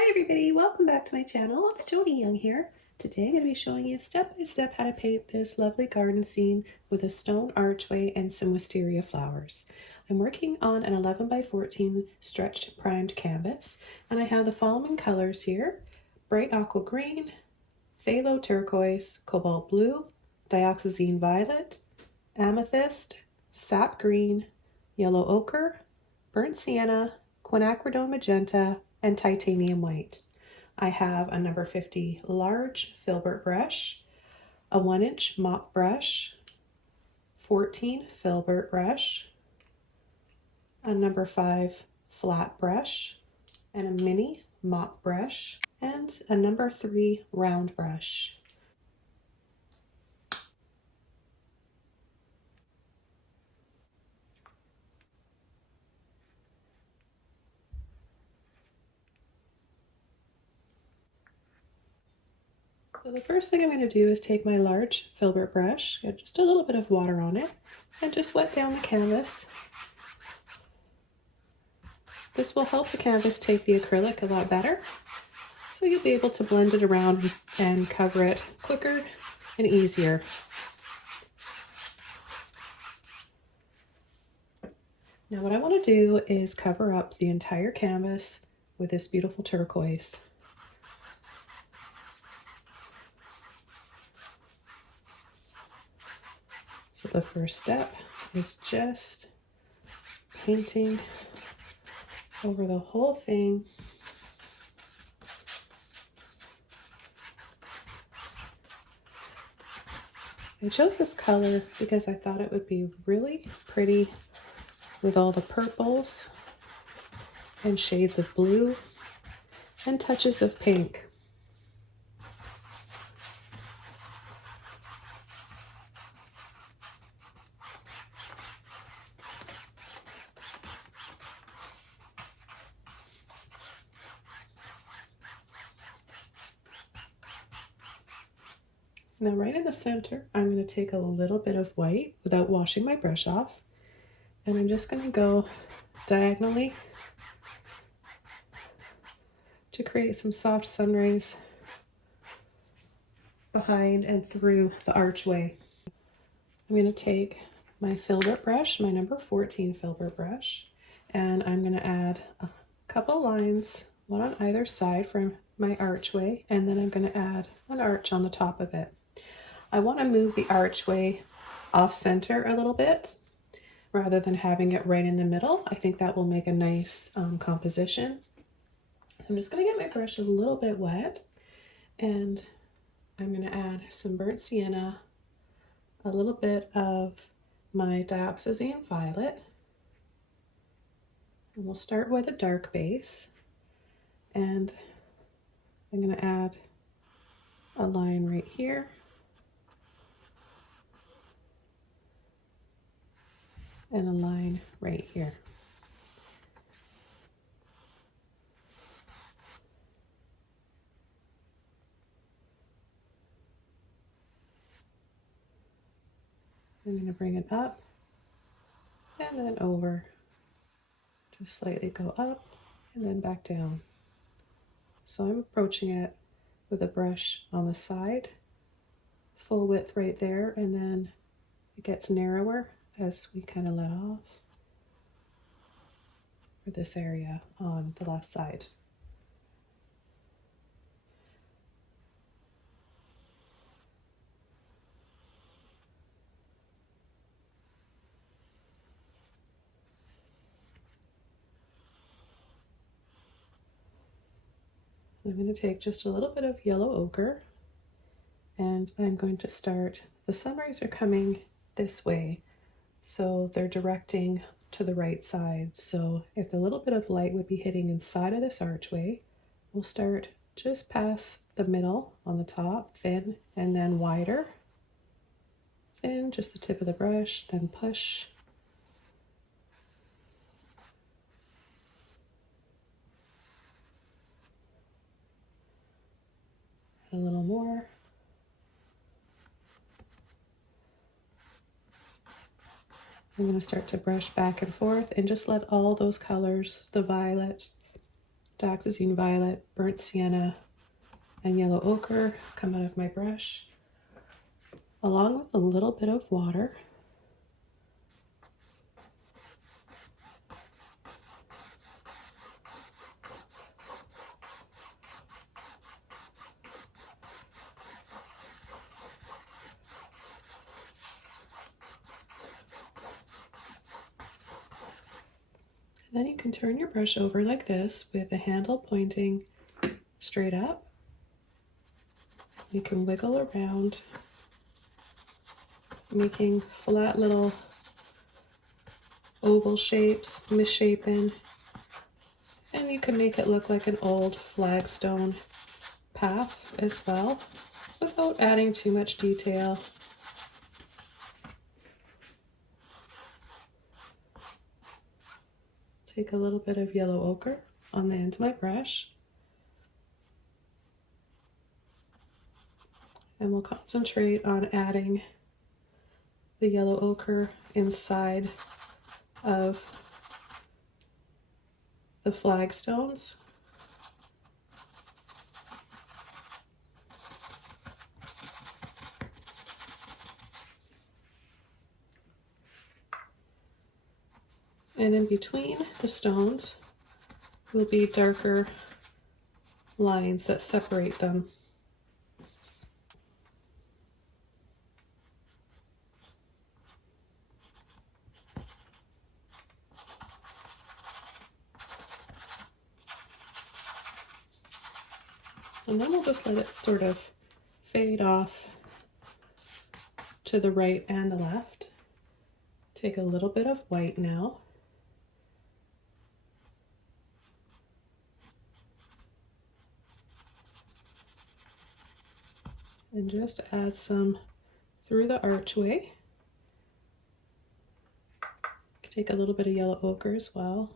Hi everybody, welcome back to my channel. It's Joni Young here. Today I'm going to be showing you step by step how to paint this lovely garden scene with a stone archway and some wisteria flowers. I'm working on an 11 by 14 stretched primed canvas, and I have the following colors here: bright aqua green, phthalo turquoise, cobalt blue, dioxazine violet, amethyst, sap green, yellow ochre, burnt sienna, quinacridone magenta, and titanium white. I have a number 50 large filbert brush, a 1-inch mop brush, 14 filbert brush, a number 5 flat brush, and a mini mop brush, and a number 3 round brush. So the first thing I'm going to do is take my large filbert brush, get just a little bit of water on it, and just wet down the canvas. This will help the canvas take the acrylic a lot better, so you'll be able to blend it around and cover it quicker and easier. Now what I want to do is cover up the entire canvas with this beautiful turquoise. So the first step is just painting over the whole thing. I chose this color because I thought it would be really pretty with all the purples and shades of blue and touches of pink. Now right in the center, I'm going to take a little bit of white without washing my brush off, and I'm just going to go diagonally to create some soft sun rays behind and through the archway. I'm going to take my filbert brush, my number 14 filbert brush, and I'm going to add a couple lines, one on either side from my archway, and then I'm going to add an arch on the top of it. I want to move the archway off center a little bit rather than having it right in the middle. I think that will make a nice composition. So I'm just going to get my brush a little bit wet, and I'm going to add some burnt sienna, a little bit of my Dioxazine Violet, and we'll start with a dark base, and I'm going to add a line right here, and a line right here. I'm going to bring it up and then over, just slightly go up and then back down. So I'm approaching it with a brush on the side, full width right there, and then it gets narrower as we kind of let off for this area on the left side. I'm going to take just a little bit of yellow ochre, and I'm going to start, the sunrays are coming this way, so they're directing to the right side. So if a little bit of light would be hitting inside of this archway, we'll start just past the middle on the top, thin, and then wider, thin, just the tip of the brush, then push, a little more, I'm going to start to brush back and forth and just let all those colors, the violet, Dioxazine Violet, burnt sienna, and yellow ochre come out of my brush, along with a little bit of water. Then you can turn your brush over like this with the handle pointing straight up. You can wiggle around, making flat little oval shapes, misshapen, and you can make it look like an old flagstone path as well, without adding too much detail. Take a little bit of yellow ochre on the end of my brush, and we'll concentrate on adding the yellow ochre inside of the flagstones. And in between the stones will be darker lines that separate them. And then we'll just let it sort of fade off to the right and the left. Take a little bit of white now. And just add some through the archway. Take a little bit of yellow ochre as well.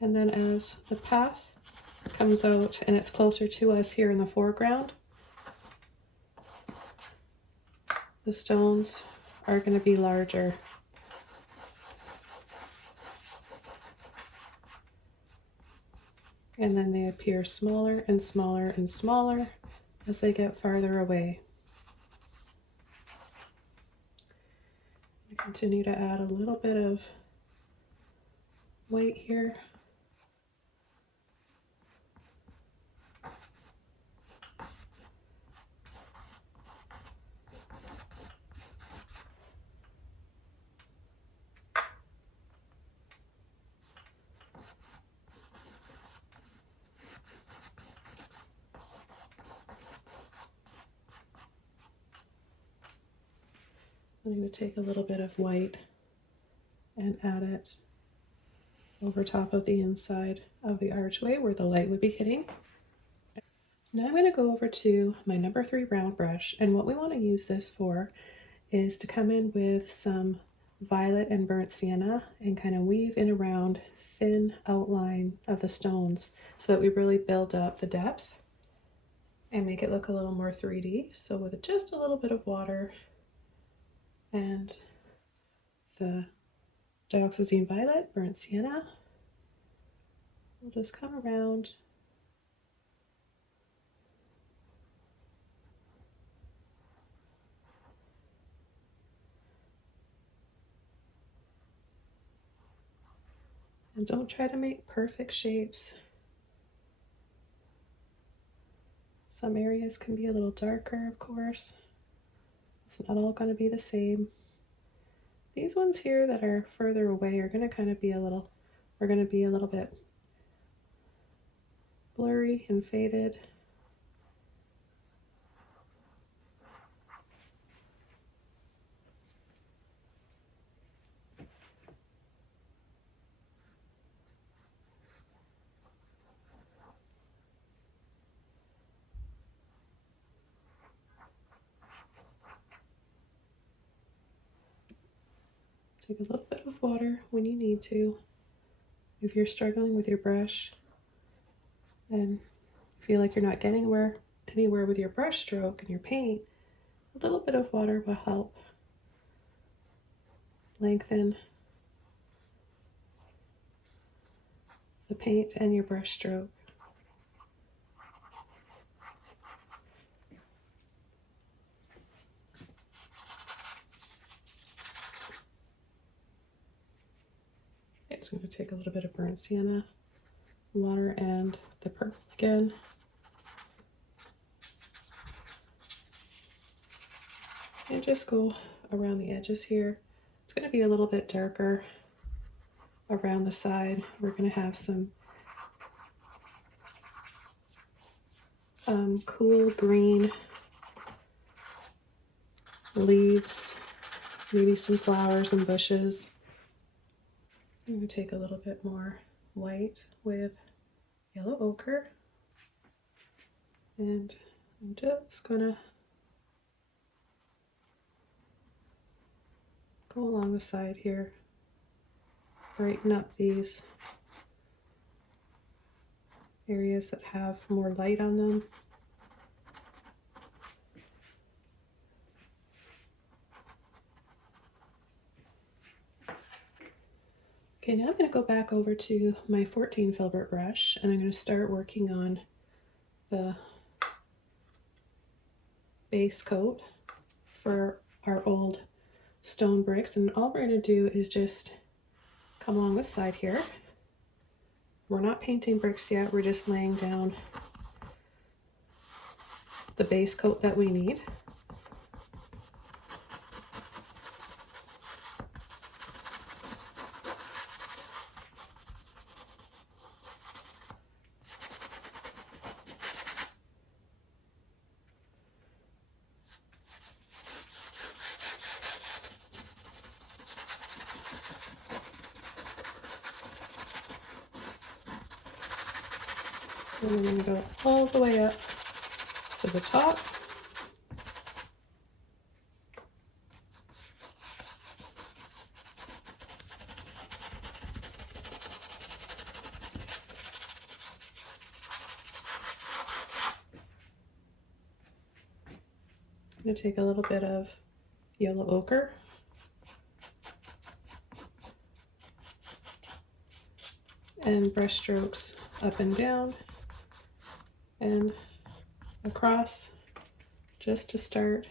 And then as the path comes out and it's closer to us here in the foreground, the stones are going to be larger. And then they appear smaller and smaller and smaller as they get farther away. Continue to add a little bit of white here. I'm going to take a little bit of white and add it over top of the inside of the archway where the light would be hitting. Now I'm going to go over to my number 3 round brush, and what we want to use this for is to come in with some violet and burnt sienna and kind of weave in around thin outline of the stones so that we really build up the depth and make it look a little more 3D. So with just a little bit of water and the Dioxazine Violet, burnt sienna, we'll just come around and don't try to make perfect shapes. Some areas can be a little darker, of course. It's not all going to be the same. These ones here that are further away are going to kind of be a little bit blurry and faded. Take a little bit of water when you need to. If you're struggling with your brush and feel like you're not getting anywhere with your brush stroke and your paint, a little bit of water will help lengthen the paint and your brush stroke. It's going to take a little bit of burnt sienna water and the purple again. And just go around the edges here. It's going to be a little bit darker around the side. We're going to have some cool green leaves, maybe some flowers and bushes. I'm going to take a little bit more white with yellow ochre, and I'm just going to go along the side here, brighten up these areas that have more light on them. Okay, now I'm going to go back over to my 14 filbert brush, and I'm going to start working on the base coat for our old stone bricks. And all we're going to do is just come along this side here. We're not painting bricks yet, we're just laying down the base coat that we need. And I'm going to go all the way up to the top. I'm going to take a little bit of yellow ochre and brush strokes up and down and across, just to start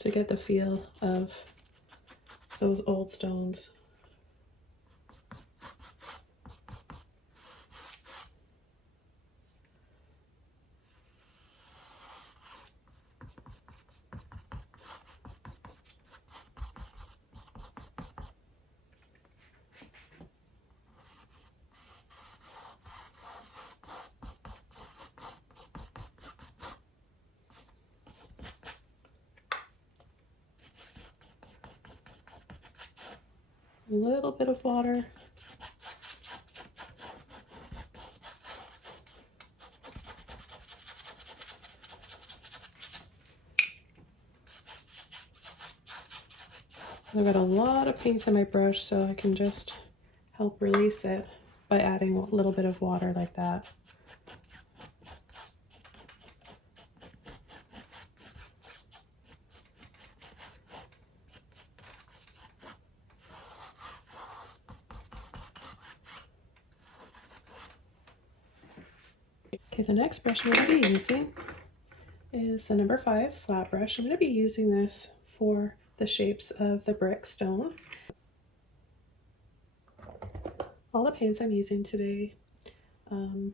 to get the feel of those old stones. A little bit of water. I've got a lot of paint on my brush, so I can just help release it by adding a little bit of water like that. Okay, the next brush I'm going to be using is the number 5 flat brush. I'm going to be using this for the shapes of the brick stone. All the paints I'm using today,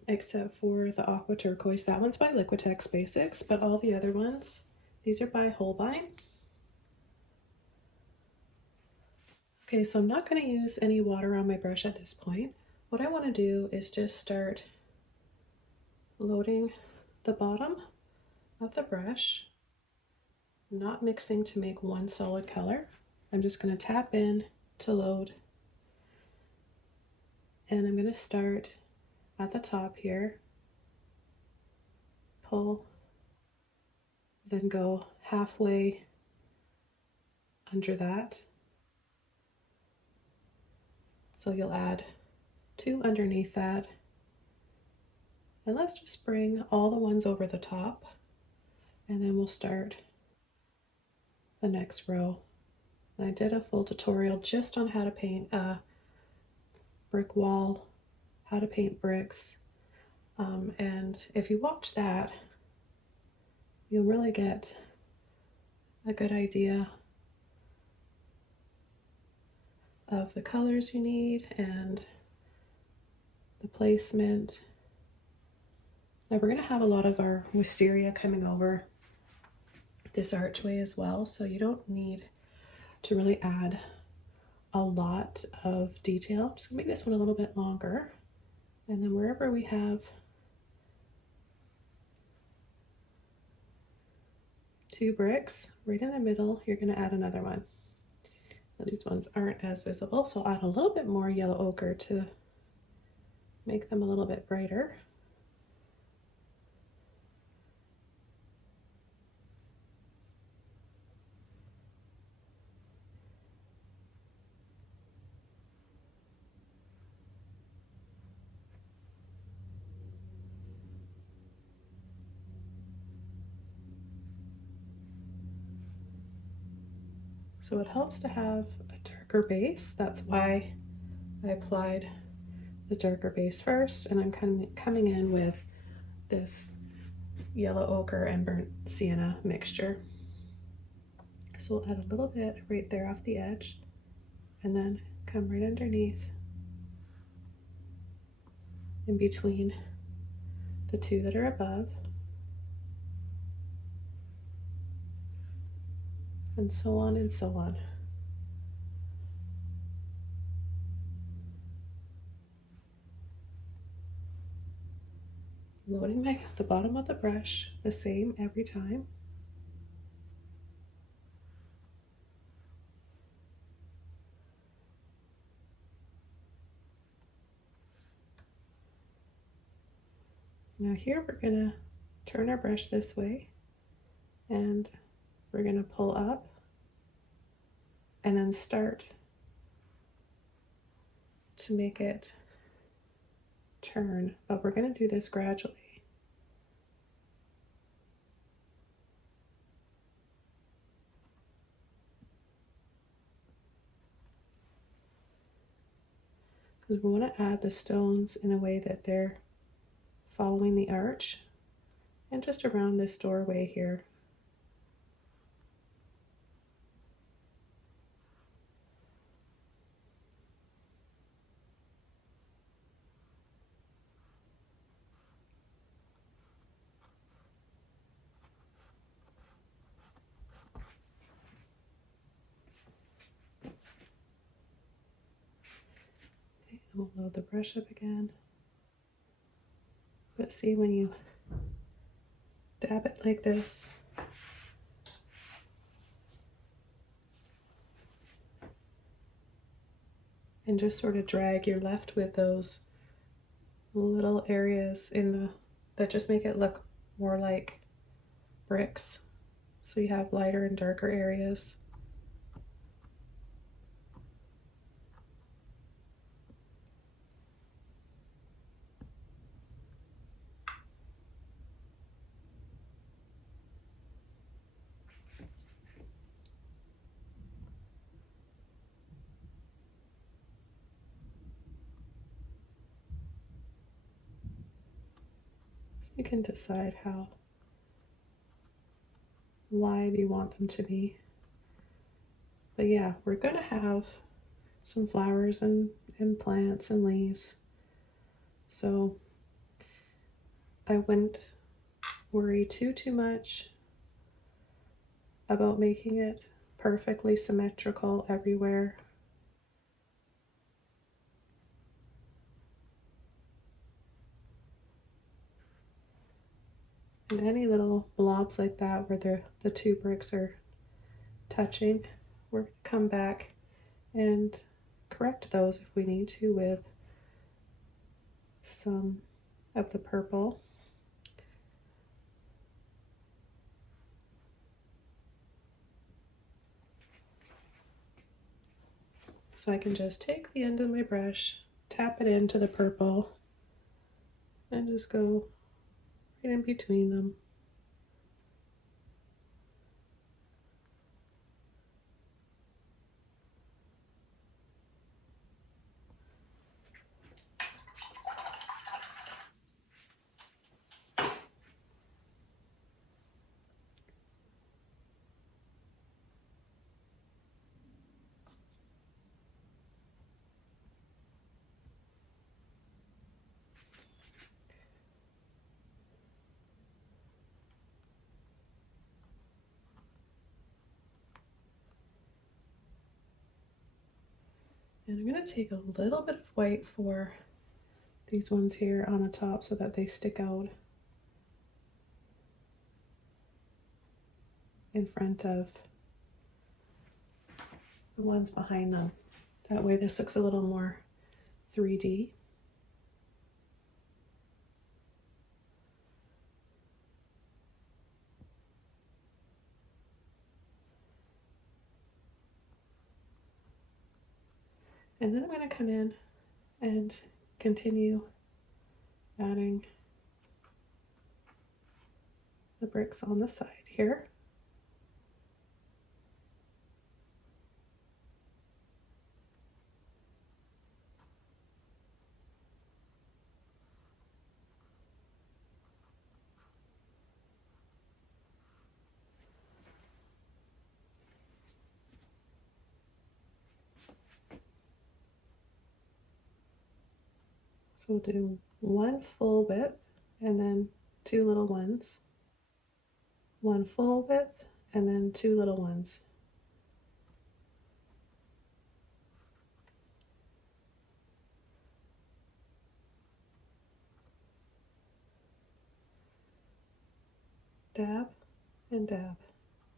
except for the aqua turquoise, that one's by Liquitex Basics, but all the other ones, these are by Holbein. Okay, so I'm not going to use any water on my brush at this point. What I want to do is just start loading the bottom of the brush, not mixing to make one solid color. I'm just going to tap in to load, and I'm going to start at the top here, pull, then go halfway under that, So you'll add 2 underneath that. And let's just bring all the ones over the top, and then we'll start the next row. And I did a full tutorial just on how to paint a brick wall, how to paint bricks. And if you watch that, you'll really get a good idea of the colors you need and the placement. Now we're going to have a lot of our wisteria coming over this archway as well, so you don't need to really add a lot of detail. I'm just going to make this one a little bit longer, and then wherever we have 2 bricks right in the middle, you're going to add another one. Now, these ones aren't as visible, so I'll add a little bit more yellow ochre to make them a little bit brighter. So it helps to have a darker base. That's why I applied the darker base first, and I'm coming in with this yellow ochre and burnt sienna mixture. So we'll add a little bit right there off the edge, and then come right underneath in between the 2 that are above, and so on and so on. Loading the bottom of the brush the same every time. Now here we're going to turn our brush this way, and we're going to pull up and then start to make it turn, but we're going to do this gradually. Because we want to add the stones in a way that they're following the arch and just around this doorway here. Okay, we'll load the brush up again. But see, when you dab it like this, and just sort of drag, you're left with those little areas that just make it look more like bricks. So you have lighter and darker areas. You can decide how wide you want them to be. But yeah, we're going to have some flowers and plants and leaves. So I wouldn't worry too much about making it perfectly symmetrical everywhere. And any little blobs like that where the 2 bricks are touching, we're going to come back and correct those if we need to with some of the purple. So I can just take the end of my brush, tap it into the purple, and just go right in between them. And I'm going to take a little bit of white for these ones here on the top so that they stick out in front of the ones behind them. That way this looks a little more 3D. And then I'm going to come in and continue adding the bricks on the side here. So we'll do one full width and then two little ones, one full width and then two little ones. Dab and dab,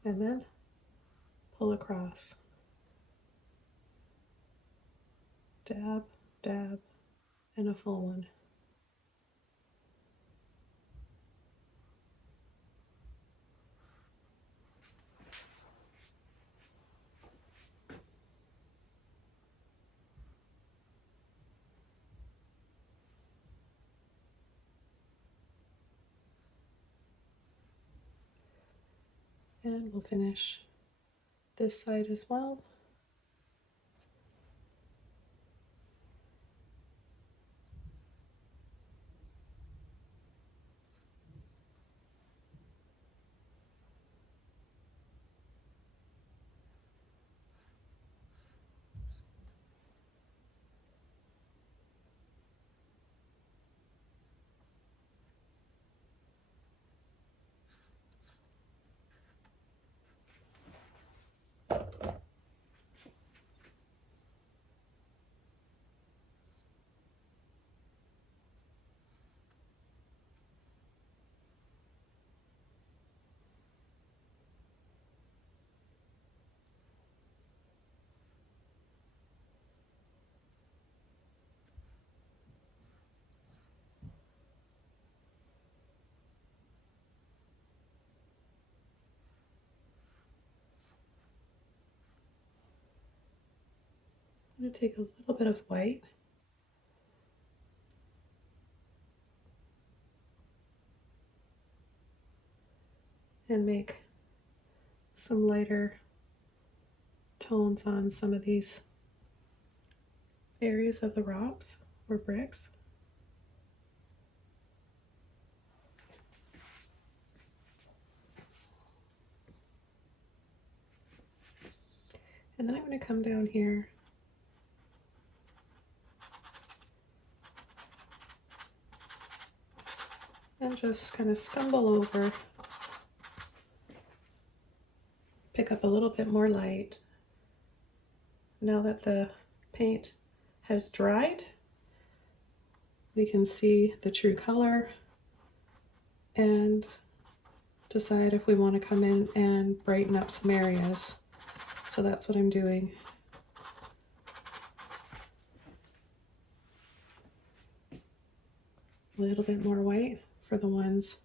and then pull across. Dab, dab, and a full one. And we'll finish this side as well. I'm going to take a little bit of white and make some lighter tones on some of these areas of the rocks or bricks. And then I'm going to come down here and just kind of stumble over, pick up a little bit more light. Now that the paint has dried, we can see the true color and decide if we want to come in and brighten up some areas. So that's what I'm doing. A little bit more white for the ones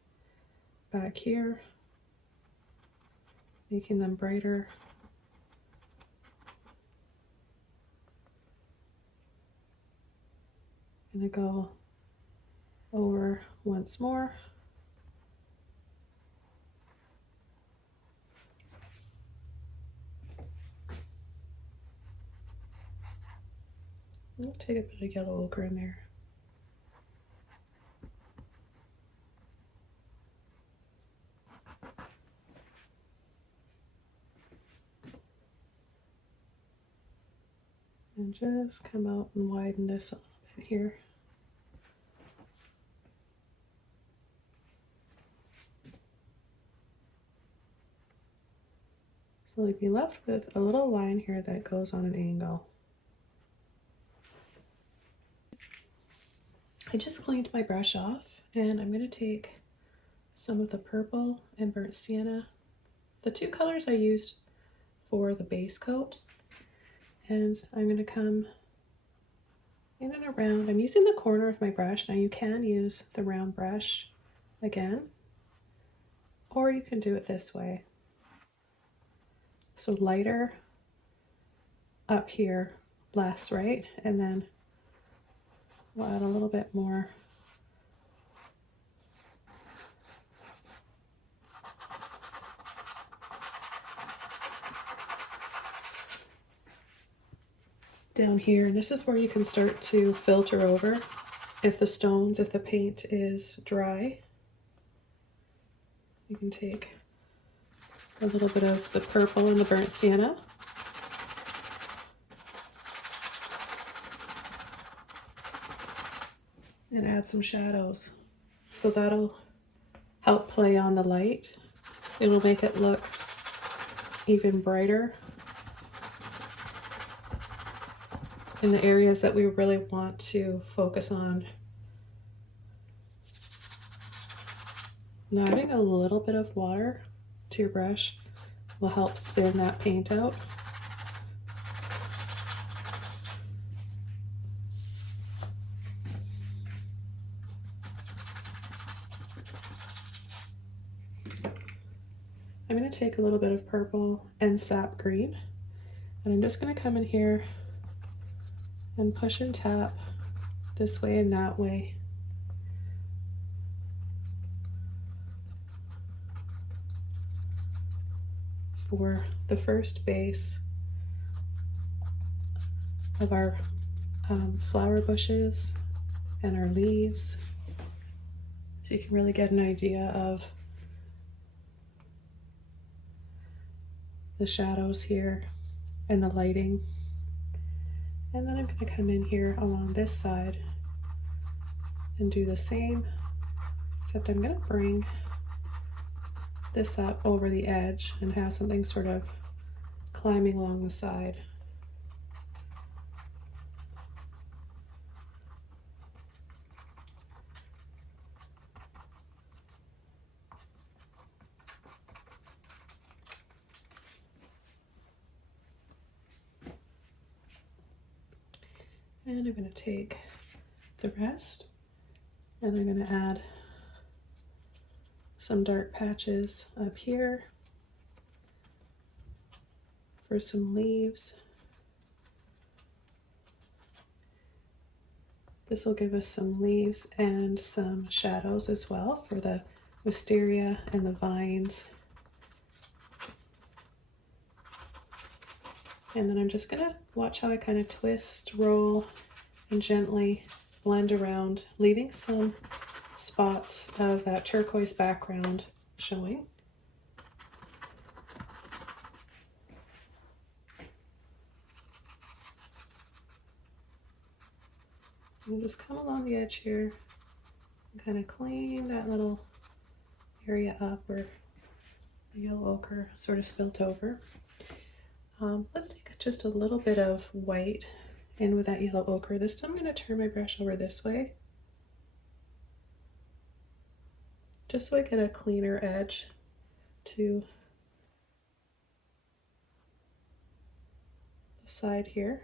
back here, making them brighter. I'm going to go over once more. I'll take a bit of yellow ochre in there. And just come out and widen this a little bit here. So you'll be left with a little line here that goes on an angle. I just cleaned my brush off, and I'm going to take some of the purple and burnt sienna, the two colors I used for the base coat, and I'm going to come in and around. I'm using the corner of my brush. Now you can use the round brush again, or you can do it this way. So lighter up here, less, right? And then we'll add a little bit more. Down here, and this is where you can start to filter over if the paint is dry. You can take a little bit of the purple and the burnt sienna. And add some shadows. So that'll help play on the light. It'll make it look even brighter in the areas that we really want to focus on. Now adding a little bit of water to your brush will help thin that paint out. I'm going to take a little bit of purple and sap green, and I'm just going to come in here and push and tap this way and that way. For the first base of our flower bushes and our leaves, so you can really get an idea of the shadows here and the lighting. And then I'm going to come in here along this side and do the same, except I'm going to bring this up over the edge and have something sort of climbing along the side. And I'm going to take the rest and I'm going to add some dark patches up here for some leaves. This will give us some leaves and some shadows as well for the wisteria and the vines. And then I'm just going to watch how I kind of twist, roll, and gently blend around, leaving some spots of that turquoise background showing. And just come along the edge here and kind of clean that little area up where the yellow ochre sort of spilt over. Let's take just a little bit of white in with that yellow ochre. This time I'm going to turn my brush over this way, just so I get a cleaner edge to the side here.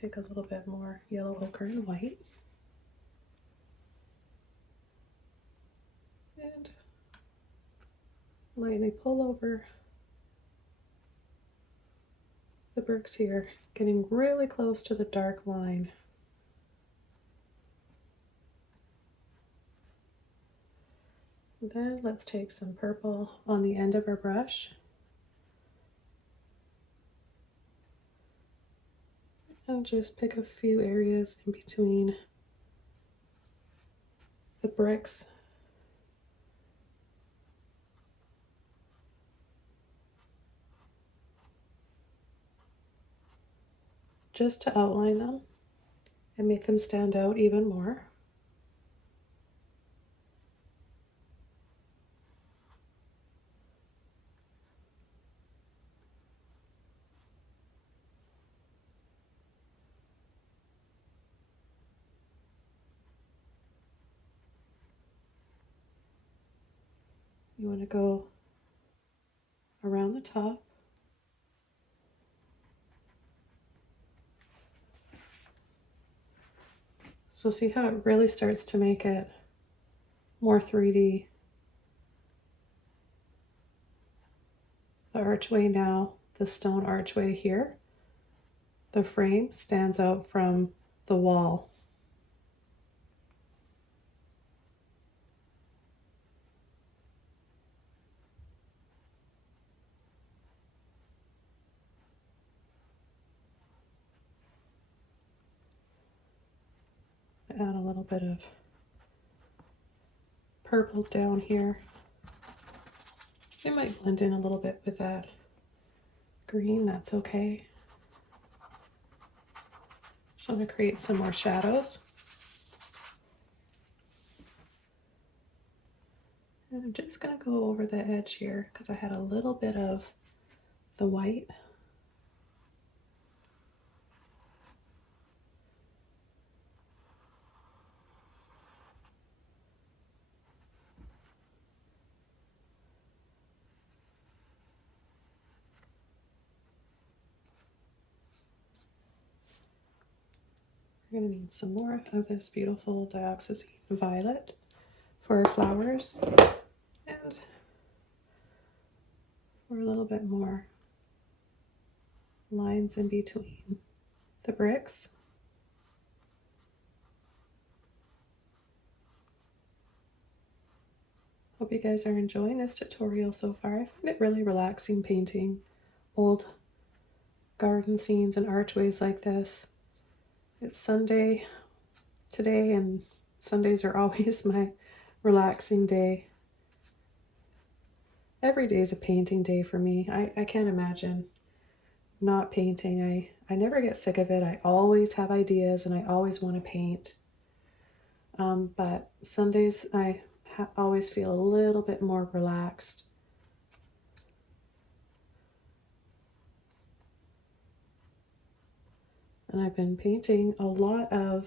take a little bit more yellow ochre and white. And lightly pull over the bricks here, getting really close to the dark line. Then let's take some purple on the end of our brush and just pick a few areas in between the bricks. Just to outline them and make them stand out even more. You want to go around the top. So see how it really starts to make it more 3D. The archway now, the stone archway here, the frame stands out from the wall. Add a little bit of purple down here. It might blend in a little bit with that green, that's okay. Just want to create some more shadows. And I'm just going to go over the edge here because I had a little bit of the white. We're going to need some more of this beautiful Dioxazine Violet for our flowers, and for a little bit more lines in between the bricks. Hope you guys are enjoying this tutorial so far. I find it really relaxing painting old garden scenes and archways like this. It's Sunday today, and Sundays are always my relaxing day. Every day is a painting day for me. I can't imagine not painting. I never get sick of it. I always have ideas and I always want to paint. But Sundays I always feel a little bit more relaxed. And I've been painting a lot of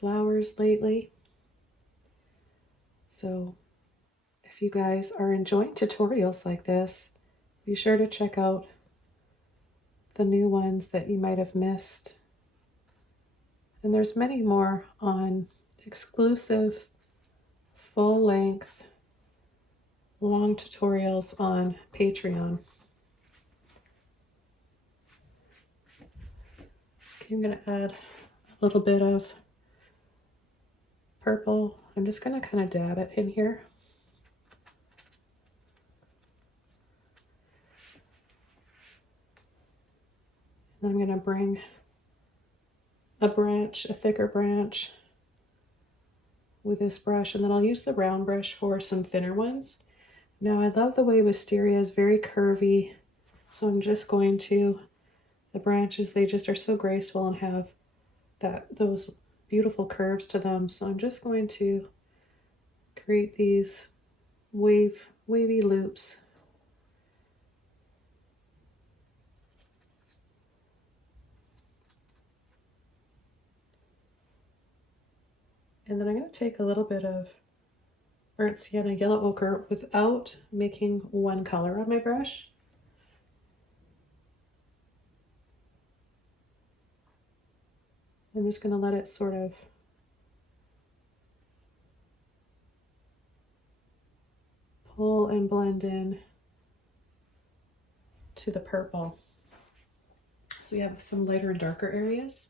flowers lately. So if you guys are enjoying tutorials like this, be sure to check out the new ones that you might have missed. And there's many more on exclusive, full-length, long tutorials on Patreon. Okay, I'm going to add a little bit of purple. I'm just going to kind of dab it in here. And I'm going to bring a branch, a thicker branch, with this brush, and then I'll use the round brush for some thinner ones. Now I love the way wisteria is very curvy, so I'm just going to, the branches, they just are so graceful and have those beautiful curves to them. So I'm just going to create these wavy loops. And then I'm going to take a little bit of burnt sienna yellow ochre without making one color on my brush. I'm just going to let it sort of pull and blend in to the purple. So we have some lighter and darker areas.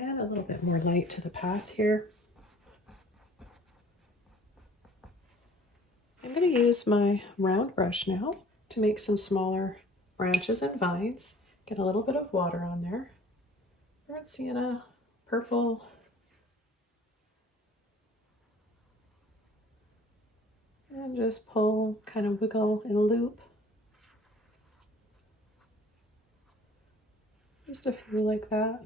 Add a little bit more light to the path here. I'm going to use my round brush now to make some smaller branches and vines. Get a little bit of water on there. Red sienna, purple, and just pull, kind of wiggle in a loop. Just a few like that.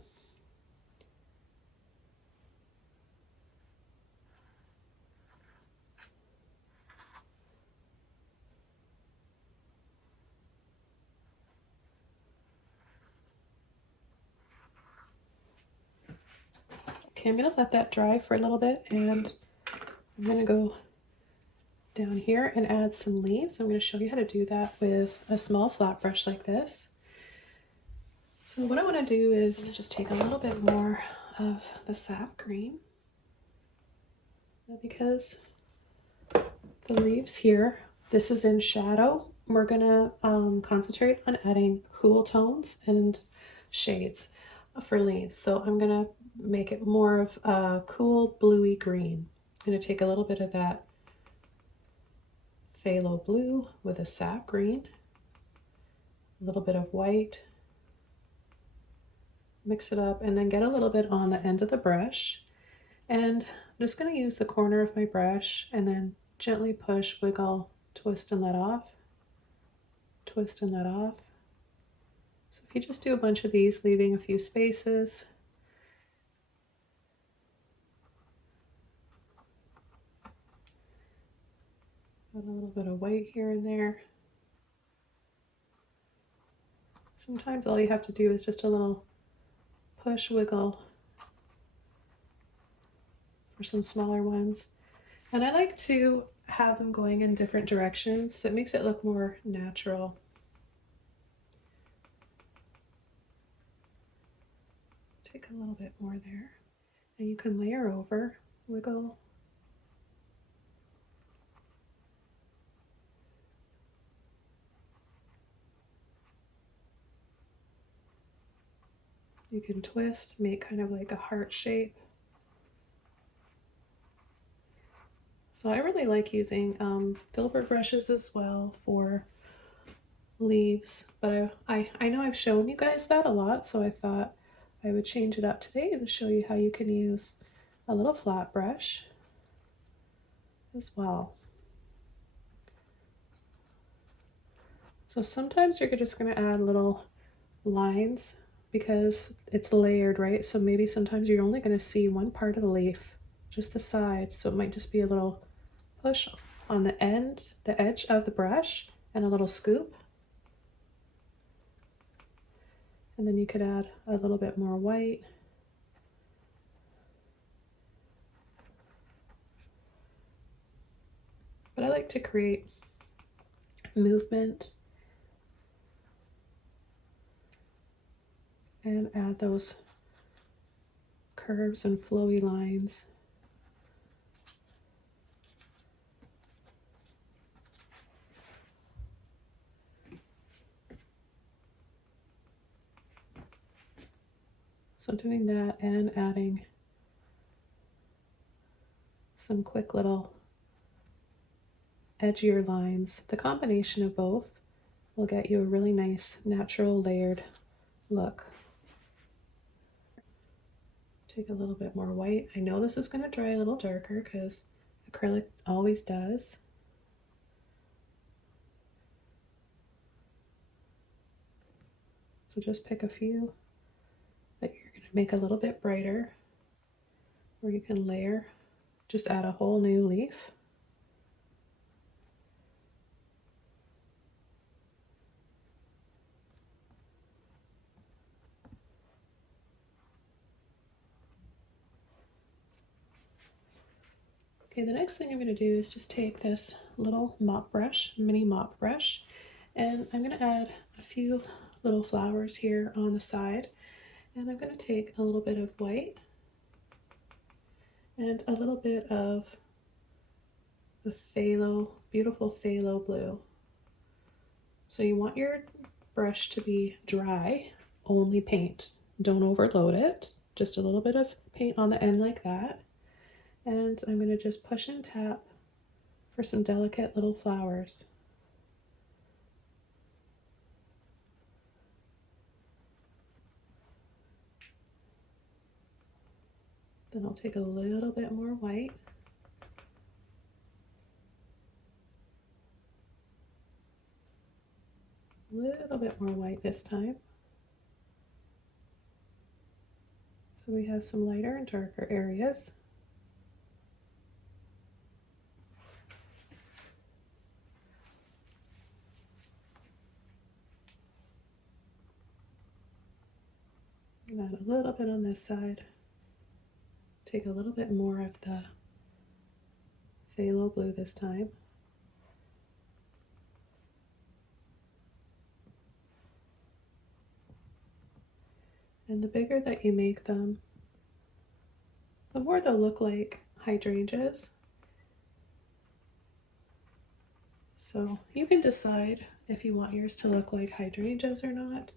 Okay, I'm going to let that dry for a little bit, and I'm going to go down here and add some leaves. I'm going to show you how to do that with a small flat brush like this. So what I want to do is just take a little bit more of the sap green, because the leaves here, this is in shadow. We're going to concentrate on adding cool tones and shades for leaves. So I'm going to make it more of a cool bluey green. I'm going to take a little bit of that phthalo blue with a sap green, a little bit of white, mix it up, and then get a little bit on the end of the brush. And I'm just going to use the corner of my brush and then gently push, wiggle, twist and let off, twist and let off. So if you just do a bunch of these, leaving a few spaces, add a little bit of white here and there. Sometimes all you have to do is just a little push, wiggle for some smaller ones. And I like to have them going in different directions, so it makes it look more natural. Take a little bit more there. And you can layer over, wiggle. You can twist, make kind of like a heart shape. So I really like using filbert brushes as well for leaves, but I know I've shown you guys that a lot, so I thought I would change it up today and show you how you can use a little flat brush as well. So sometimes you're just going to add little lines because it's layered, right? So maybe sometimes you're only going to see one part of the leaf, just the side. So it might just be a little push on the end, the edge of the brush, and a little scoop. And then you could add a little bit more white. But I like to create movement and add those curves and flowy lines. So doing that and adding some quick little edgier lines, the combination of both will get you a really nice natural layered look. Take a little bit more white. I know this is going to dry a little darker because acrylic always does. So just pick a few that you're going to make a little bit brighter, or you can layer, just add a whole new leaf. Okay, the next thing I'm going to do is just take this little mop brush, mini mop brush, and I'm going to add a few little flowers here on the side. And I'm going to take a little bit of white and a little bit of the phthalo, beautiful phthalo blue. So you want your brush to be dry, only paint. Don't overload it. Just a little bit of paint on the end like that. And I'm going to just push and tap for some delicate little flowers. Then I'll take a little bit more white. A little bit more white this time. So we have some lighter and darker areas. And add a little bit on this side. Take a little bit more of the phthalo blue this time. And the bigger that you make them, the more they'll look like hydrangeas. So you can decide if you want yours to look like hydrangeas or not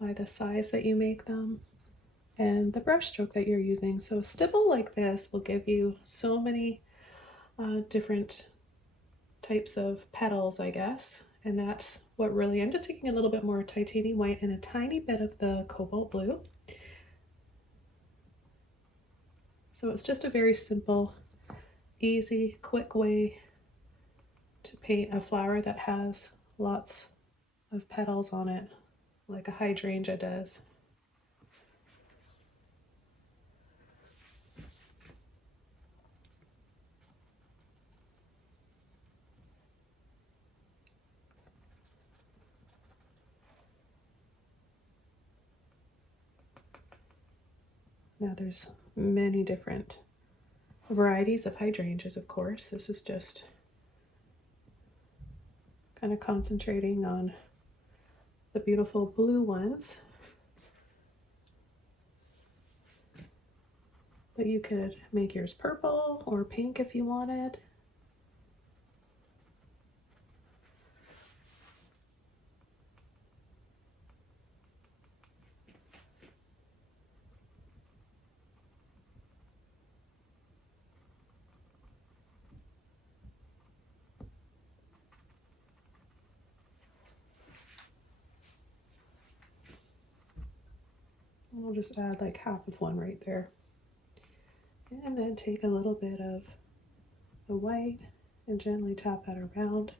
by the size that you make them and the brush stroke that you're using. So a stipple like this will give you so many different types of petals, I guess. And that's what really, I'm just taking a little bit more titanium white and a tiny bit of the cobalt blue. So it's just a very simple, easy, quick way to paint a flower that has lots of petals on it, like a hydrangea does. Now there's many different varieties of hydrangeas, of course. This is just kind of concentrating on the beautiful blue ones. But you could make yours purple or pink if you wanted. And I'll just add like half of one right there. And then take a little bit of the white and gently tap that around.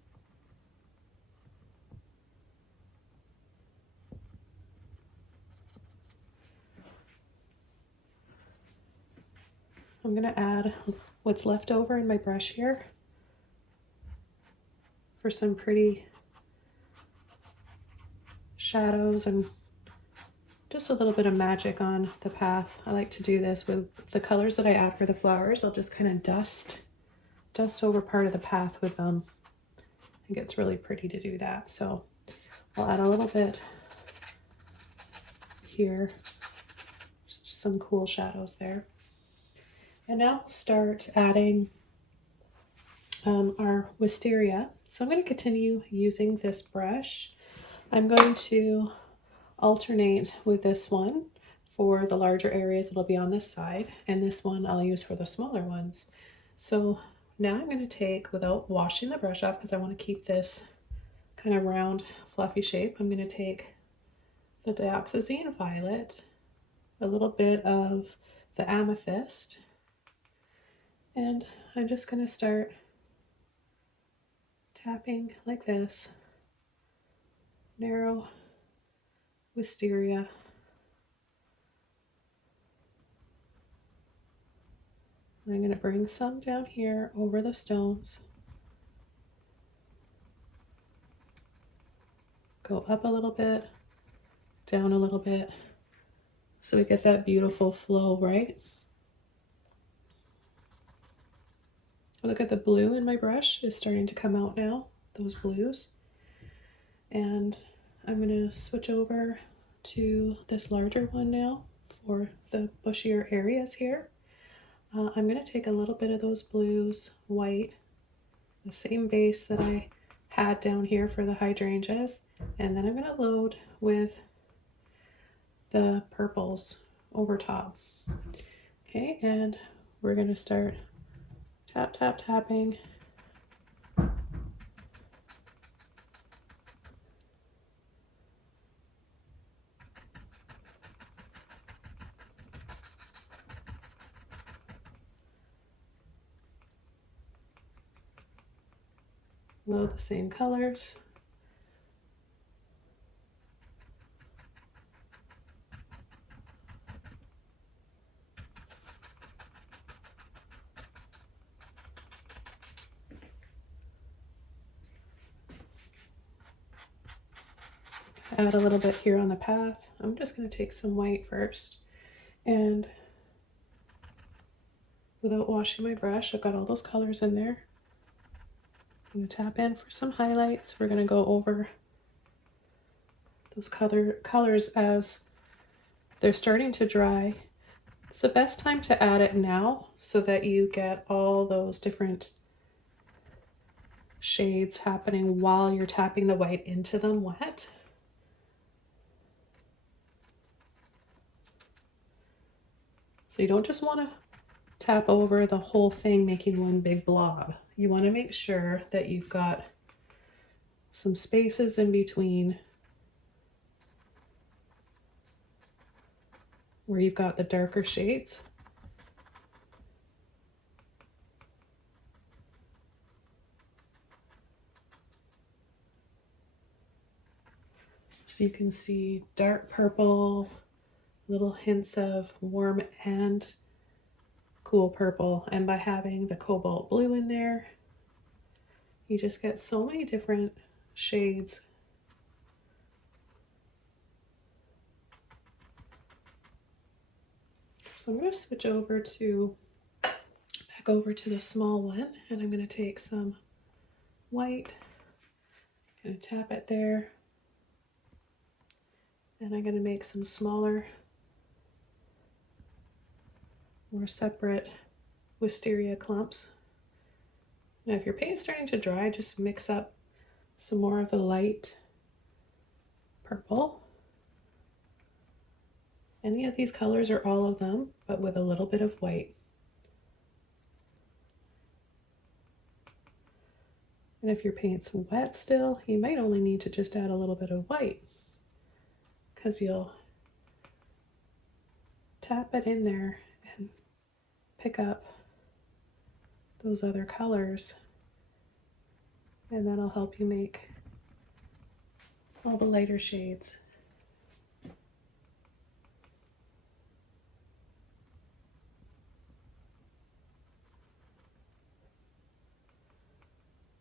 I'm going to add what's left over in my brush here for some pretty shadows and just a little bit of magic on the path. I like to do this with the colors that I add for the flowers. I'll just kind of dust over part of the path with them. I think it's really pretty to do that. So I'll add a little bit here, just some cool shadows there. And now we'll start adding our wisteria. So I'm going to continue using this brush. I'm going to alternate with this one for the larger areas. It'll be on this side, and this one I'll use for the smaller ones. So now I'm going to take, without washing the brush off because I want to keep this kind of round fluffy shape, I'm going to take the Dioxazine Violet, a little bit of the Amethyst, and I'm just going to start tapping like this, narrow wisteria. I'm going to bring some down here over the stones, go up a little bit, down a little bit, so we get that beautiful flow, right? Look at the blue in my brush is starting to come out now, those blues. And I'm going to switch over to this larger one now for the bushier areas here. I'm going to take a little bit of those blues, white, the same base that I had down here for the hydrangeas, and then I'm going to load with the purples over top. Okay, and we're going to start tap, tap, tapping. Load the same colors. Add a little bit here on the path. I'm just going to take some white first, and without washing my brush, I've got all those colors in there. I'm going to tap in for some highlights. We're going to go over those colors as they're starting to dry. It's the best time to add it now so that you get all those different shades happening while you're tapping the white into them wet. So you don't just want to tap over the whole thing making one big blob. You want to make sure that you've got some spaces in between where you've got the darker shades. So you can see dark purple, little hints of warm and cool purple, and by having the cobalt blue in there, you just get so many different shades. So I'm going to switch over to back over to the small one, and I'm going to take some white, going to tap it there, and I'm going to make some smaller, more separate wisteria clumps. Now if your paint's starting to dry, just mix up some more of the light purple. Any of these colors or all of them, but with a little bit of white. And if your paint's wet still, you might only need to just add a little bit of white, because you'll tap it in there and pick up those other colors, and that'll help you make all the lighter shades.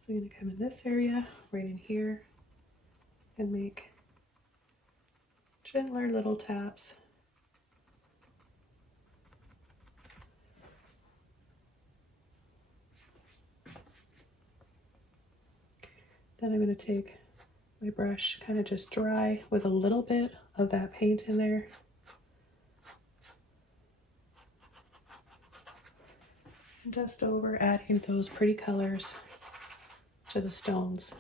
So I'm going to come in this area, right in here, and make gentler little taps. Then I'm going to take my brush, kind of just dry with a little bit of that paint in there. And just over adding those pretty colors to the stones.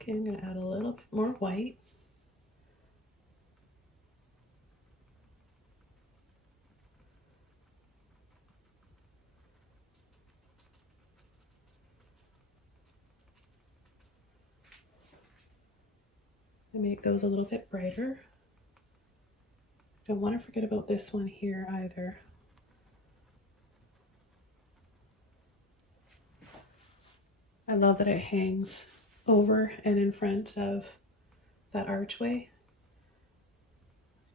Okay, I'm going to add a little bit more white. And make those a little bit brighter. Don't want to forget about this one here either. I love that it hangs over and in front of that archway.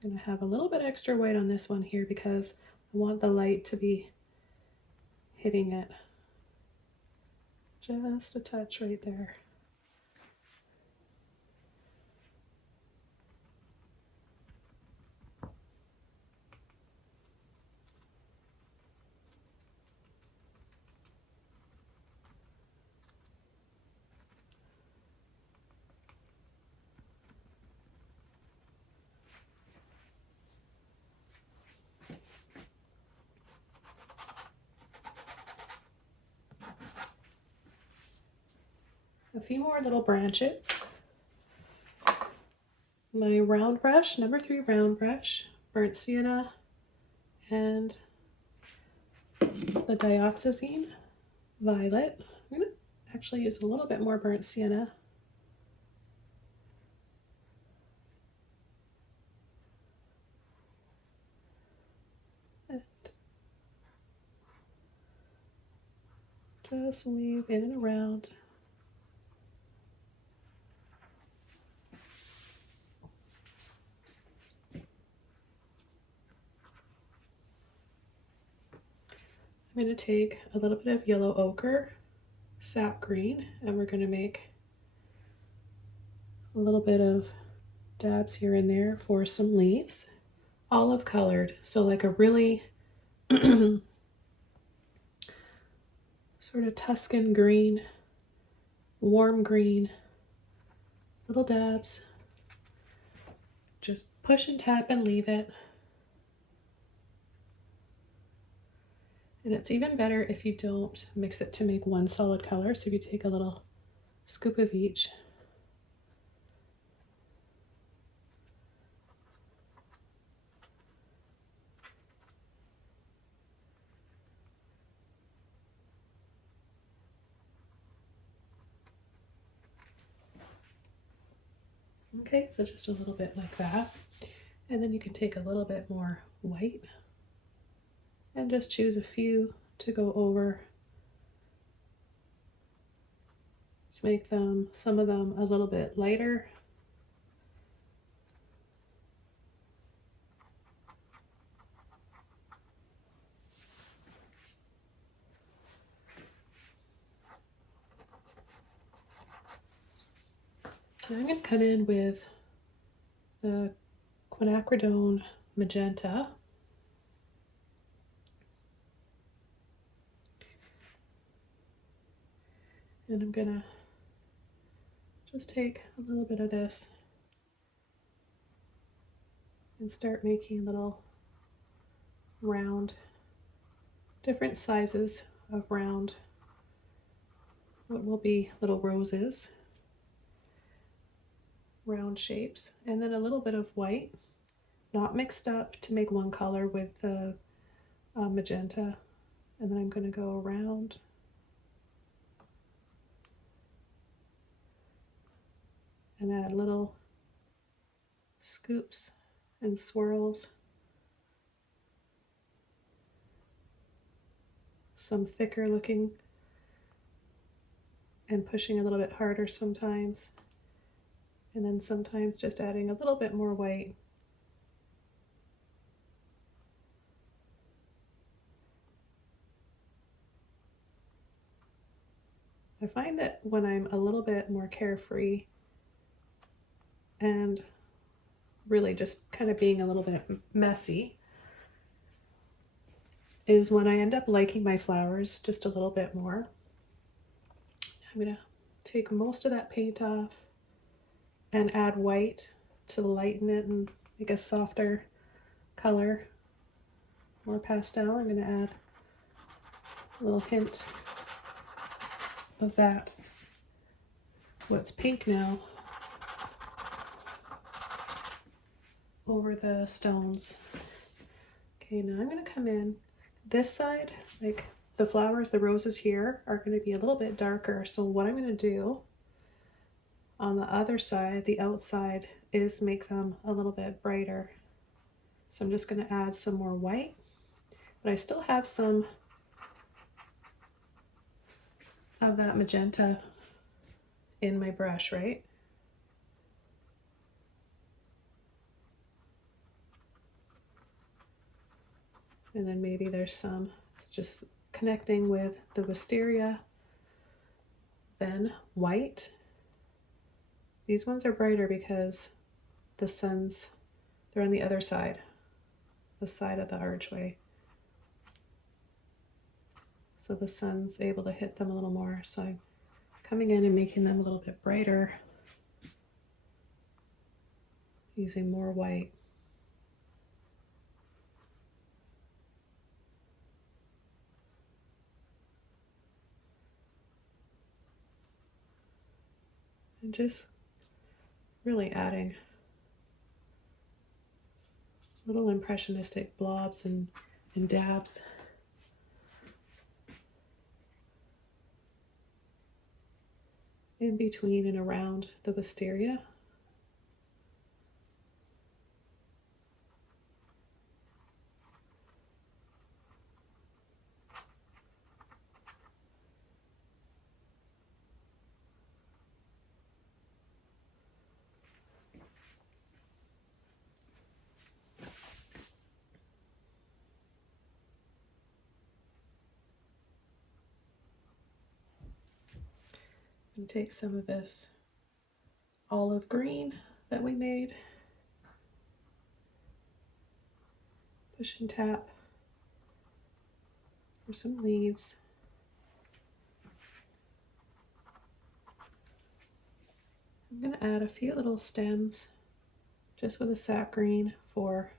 I'm going to have a little bit extra white on this one here because I want the light to be hitting it just a touch right there. a few more little branches. My round brush, number 3 round brush, burnt sienna, and the Dioxazine Violet. I'm going to actually use a little bit more burnt sienna. And just weave in and around. I'm going to take a little bit of yellow ochre, sap green, and we're going to make a little bit of dabs here and there for some leaves. Olive colored, so like a really sort of Tuscan green, warm green, little dabs. Just push and tap and leave it. And it's even better if you don't mix it to make one solid color. So if you take a little scoop of each. Okay, so just a little bit like that. And then you can take a little bit more white and just choose a few to go over. Just make them, some of them a little bit lighter. Now I'm going to come in with the Quinachrodone magenta. And I'm going to just take a little bit of this and start making little round, different sizes of round, what will be little roses, round shapes, and then a little bit of white, not mixed up to make one color with the magenta. And then I'm going to go around and add little scoops and swirls, some thicker looking and pushing a little bit harder sometimes, and then sometimes just adding a little bit more white. I find that when I'm a little bit more carefree and really just kind of being a little bit messy is when I end up liking my flowers just a little bit more. I'm going to take most of that paint off and add white to lighten it and make a softer color, more pastel. I'm going to add a little hint of that, what's pink now, over the stones. Okay, now I'm going to come in this side, like the flowers, the roses here are going to be a little bit darker. So what I'm going to do on the other side, the outside, is make them a little bit brighter. So I'm just going to add some more white, but I still have some of that magenta in my brush, right? And then maybe there's some just connecting with the wisteria, then white. These ones are brighter because the sun's, they're on the other side, the side of the archway. So the sun's able to hit them a little more. So I'm coming in and making them a little bit brighter using more white. and just really adding little impressionistic blobs and dabs. In between and around the wisteria. And take some of this olive green that we made. Push and tap for some leaves. I'm going to add a few little stems just with a sap green for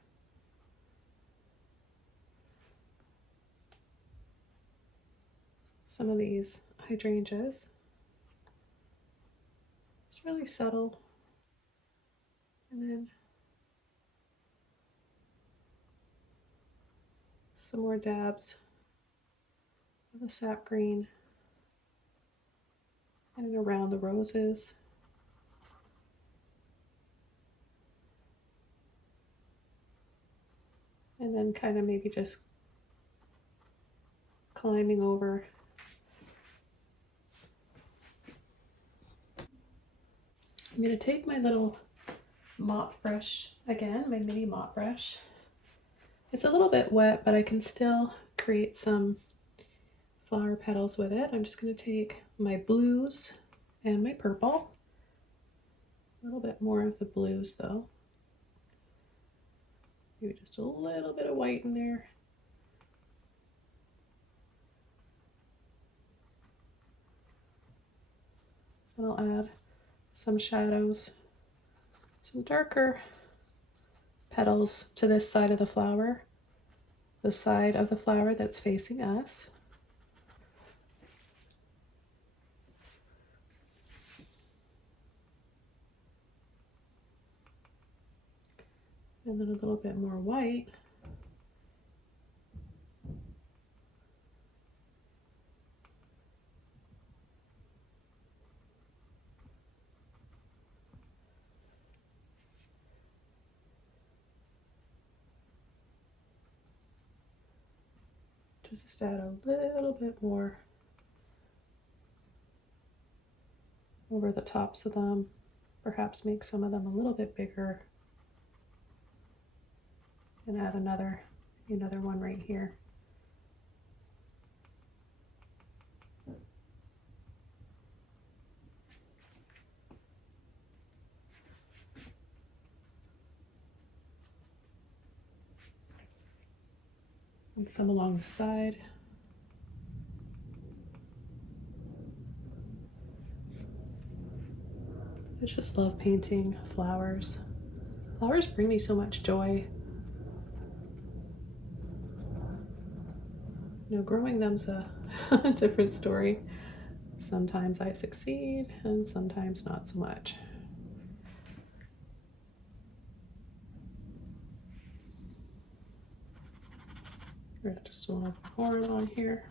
some of these hydrangeas. It's really subtle. And then some more dabs of the sap green and around the roses. And then kind of maybe just climbing over. I'm going to take my little mop brush again, my mini mop brush. It's a little bit wet, but I can still create some flower petals with it. I'm just going to take my blues and my purple. A little bit more of the blues though. Maybe just a little bit of white in there. And I'll add some shadows, some darker petals to this side of the flower, the side of the flower that's facing us. And then a little bit more white. Just add a little bit more over the tops of them. Perhaps make some of them a little bit bigger. And add another one right here. And some along the side. I just love painting flowers. Flowers bring me so much joy. You know, growing them's a different story. Sometimes I succeed and sometimes not so much. Just a little more on here.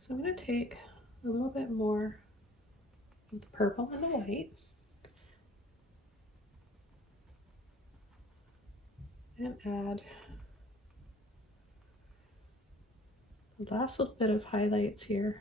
So I'm going to take a little bit more of the purple and the white and add the last little bit of highlights here.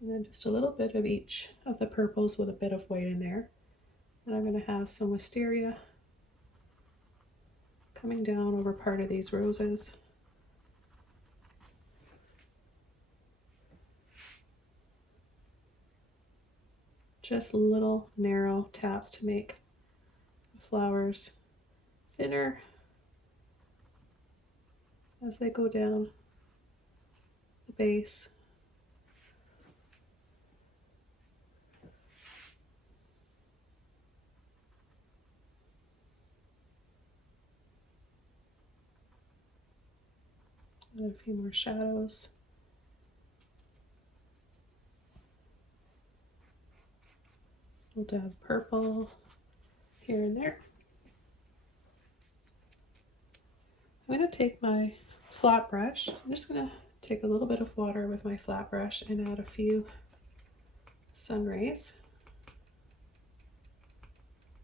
And then just a little bit of each of the purples with a bit of white in there. And I'm going to have some wisteria coming down over part of these roses. just little narrow taps to make the flowers thinner as they go down the base. And a few more shadows. We'll dab purple here and there. I'm going to take my flat brush. I'm just going to take a little bit of water with my flat brush and add a few sun rays.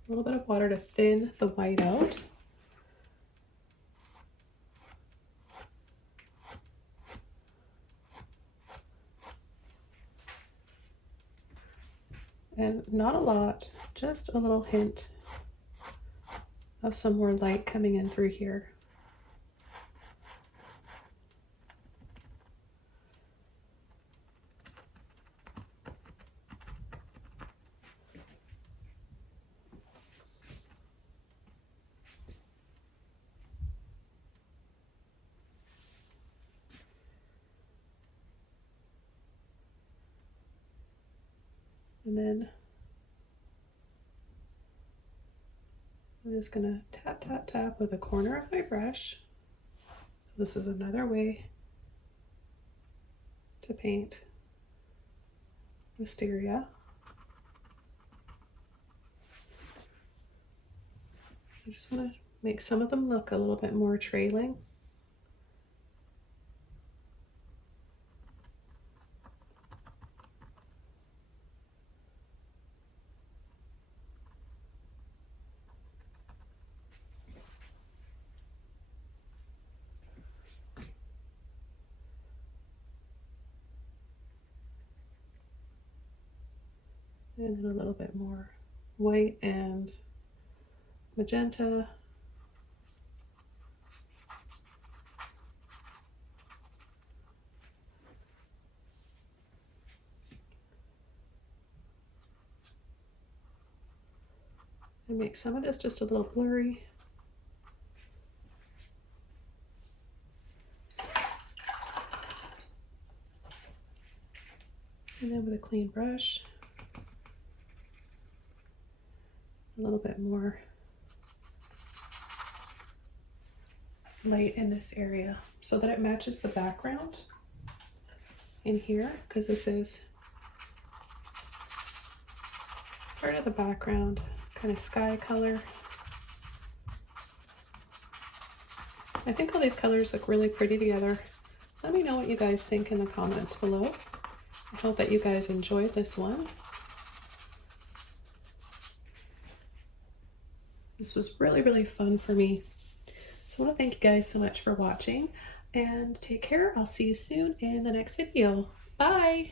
A little bit of water to thin the white out. And not a lot, just a little hint of some more light coming in through here. And then I'm just going to tap, tap, tap with a corner of my brush. So this is another way to paint wisteria. I just want to make some of them look a little bit more trailing. And then a little bit more white and magenta. And make some of this just a little blurry. And then with a clean brush, a little bit more light in this area so that it matches the background in here, because this is part of the background, kind of sky color. I think all these colors look really pretty together. Let me know what you guys think in the comments below. I hope that you guys enjoyed this one. This was really, really fun for me. So I want to thank you guys so much for watching, and take care. I'll see you soon in the next video. Bye!